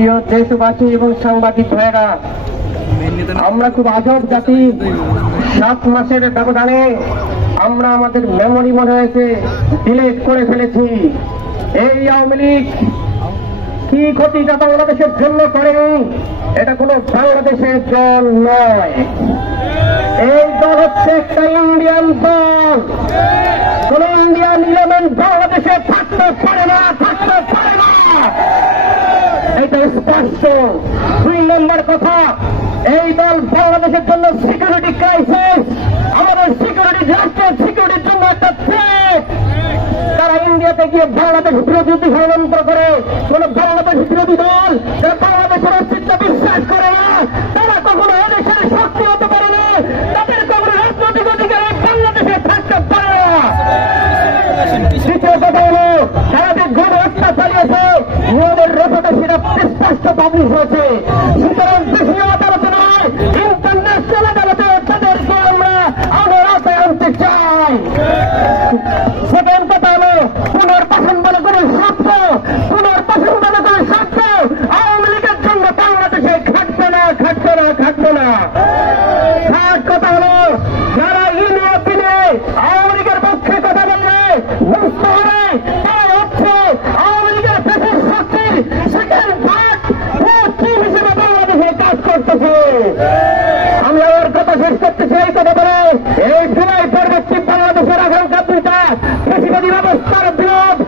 প্রিয় দেশবাসী এবং সাংবাদিক ভাইয়েরা, আমরা খুব আজব জাতি। 7 মাসের ব্যবধানে আমরা আমাদের মেমোরি মনে হয়েছে ডিলিট করে ফেলেছি। এই আওয়ামী লীগ কি ক্ষতিটা বাংলাদেশের জন্য করেনি, এটা কোনো বাংলাদেশের দল নয়। এই দল হচ্ছে একটা ইন্ডিয়ান দল। কোন ইন্ডিয়ান এলিমেন্ট বাংলাদেশে থাকতে পারে না, থাকতে পারে না, এটা স্পষ্ট। 2 নম্বর কথা, এই দল বাংলাদেশের জন্য সিকিউরিটি ক্রাইসিস, আমাদের সিকিউরিটি, রাষ্ট্রের সিকিউরিটির জন্য একটা থ্রেট। তারা ইন্ডিয়াতে গিয়ে বাংলাদেশ বিরোধী ষড়যন্ত্র করে। কোন বাংলাদেশ বিরোধী দল যারা বাংলাদেশের অস্তিত্ব বিশ্বাস করে না, তারা কখনো এদেশের শক্তি হতে পারে না, তাদের কখনো রাজনৈতিক অধিকার বাংলাদেশে থাকতে পারে না। দ্বিতীয় কথা হল, তারা যে গণহত্যা চালিয়েছে, নিয়মের রেপোর্টে সেটা স্পষ্ট পাবলিশ হয়েছে। সুতরাং দেশীয় আদালতে নয়, ইন্টারন্যাশনাল আদালতে তাদেরকে আমরা আদালতে আনতে চাই। সেকেন্ড কথা হল, পুনর্বাসন মনে করে সত্য, পুনর্বাসন মনে করে সত্য আওয়ামী লীগের জন্য বাংলাদেশে খাটবে না, খাটবে না, খাটবে না। থার্ড কথা হল, যারা ইউনিয়ন দিনে আওয়ামী লীগের পক্ষে কথা বলবে, মুক্ত হবে, তারা হচ্ছে আওয়ামী লীগের পেশির শক্তির সেকেন্ড পার্ট টিম হিসেবে বাংলাদেশে কাজ করতেছে। আমি আমার কথা শেষ করতে চাই। কথা বলে এই জুলাই পরবর্তী বাংলাদেশের আকাঙ্ক্ষা 2টা, কৃষিবাদী ব্যবস্থার বিরোধ,